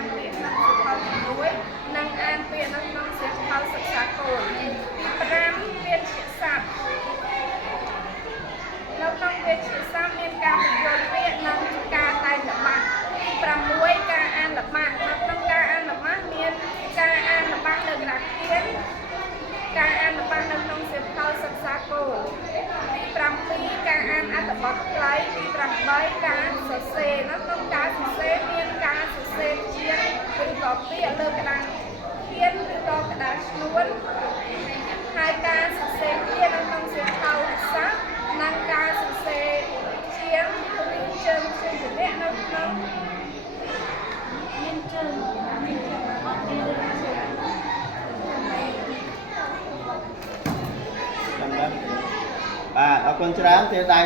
ចាំពាក្យក្នុងសិភៅជំនួយនិងអានពាក្យក្នុងសិភៅសិក្សាគោលទី5ពាក្យជាសាស្ត្រនៅក្នុងពាក្យជាសាស្ត្រមានការបញ្យល់ពាក្យនិងការតែងល្បះទី6ការអានល្បះនៅក្នុងការអានល្បះមានការអានល្បះនៅក្តារខៀនការអានល្បះនៅក្នុងសិភៅសិក្សាគោលទី7ការអានអត្ថបទខ្លីទី8ការសរសេរនៅក្នុងការសរសេរមានការសរសេរជាឬក៏ពាក្យលើក្តារខៀនឬក៏ក្តារឈ្នួនហើយការសរសេរជានៅក្នុងសិភៅសាស្ត្រនិងការសរសេរជាឬជើងជាអ្នកនៅក្នុងមានជើងបាទអរគុណច្រើនទេដៃ